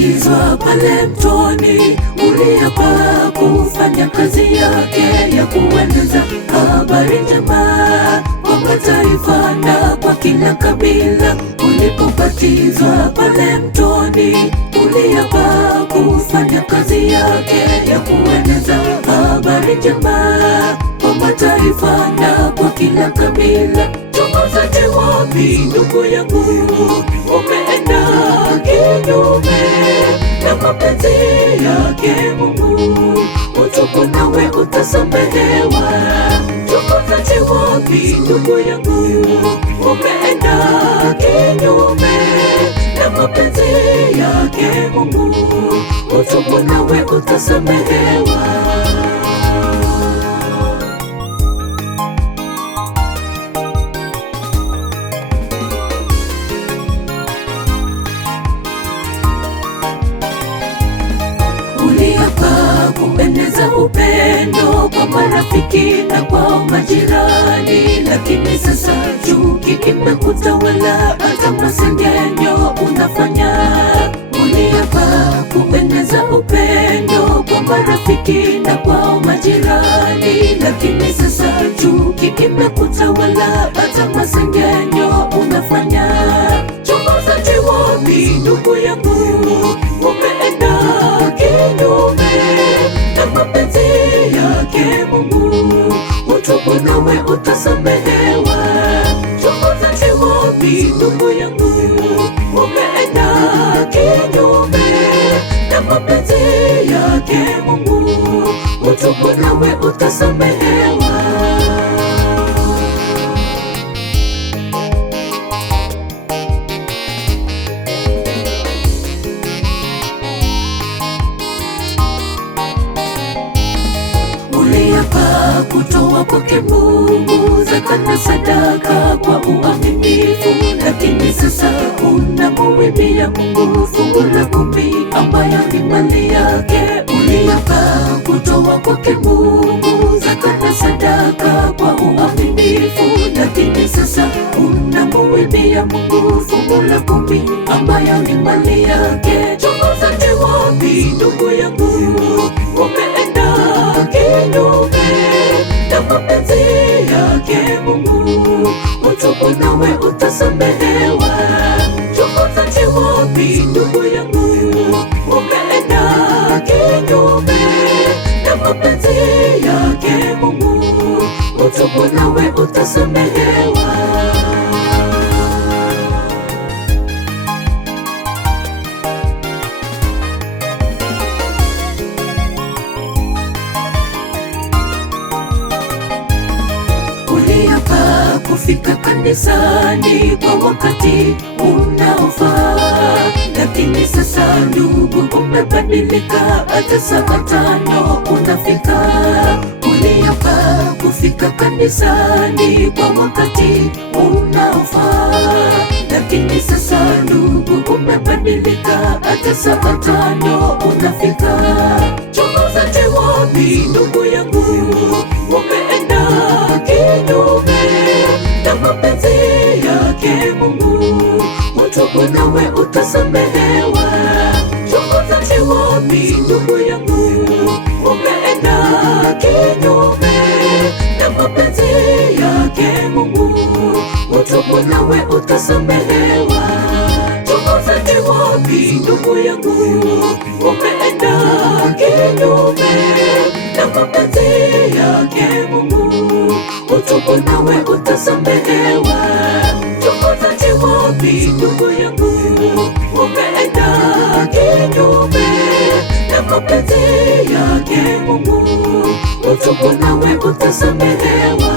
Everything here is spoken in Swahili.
ulipobatizwa pale mtoni, uliapa kufanya kazi yake ya kueneza habari njema kwa mataifa na kwa kila kabila. Ulipobatizwa pale mtoni, uliapa kufanya kazi yake ya kueneza habari njema kwa mataifa na kwa kila kabila. Tuongozaje wapi ndugu yangu? Umeenda kinyume na mapenzi yake Mungu. Utubu nawe utasamehewa. Tuongozaje wapi ndugu yangu? Umeenda kinyume na mapenzi yake Mungu. Utubu nawe utasamehewa. Uliapa kueneza upendo kwa marafiki na kwa majirani, lakini sasa chuki imekutawala, hata masengenyo unafanya. Uliapa kueneza upendo kwa marafiki na kwa majirani, lakini sasa chuki imekutawala, hata masengenyo unafanya. Tuongozaje wapi ndugu yangu? Umeenda kinyume na mapenzi yake Mungu. Utubu nawe utasamehewa. Tuongozaje wapi ndugu yangu? Umeenda kinyume na mapenzi yake Mungu. Utubu nawe utasamehewa. Uliapa kutoa kwake Mungu zaka na sadaka kwa uaminifu, lakini sasa unamuibia Mungu fungu la 10 ambayo ni mali yake. Uliapa kutoa kwake Mungu zaka na sadaka kwa uaminifu, lakini sasa unamuibia Mungu fungu la 10 ambayo ni mali yake. Tuongozaje wapi ndugu yangu? Umeenda kinyume na mapenzi yake Mungu. Utubu nawe utasamehewa. Tuongozaje wapi ndugu yangu? Umeenda kinyume na mapenzi yake Mungu. Utubu nawe utasamehewa. Uliapa kufika kanisani kwa wakati unaofaa, lakini sasa ndugu umebadilika, hata saa 5 unafika. Uliapa kufika kanisani kwa wakati unaofaa, lakini sasa ndugu umebadilika, hata saa 5 unafika. Tuongozaje wapi ndugu yangu? Umeenda kinyume na mapenzi yake Mungu. Utubu nawe utasamehewa. Tuongozaje wapi ndugu yangu? Umeenda kinyume na mapenzi yake Mungu. Utubu nawe utasamehewa. Tuongozaje wapi ndugu yangu? Umeenda kinyume na mapenzi yake Mungu. Utubu nawe utasamehewa. Tuongozaje wapi ndugu yangu? Umeenda kinyume na mapenzi yake Mungu. Utubu nawe utasamehewa.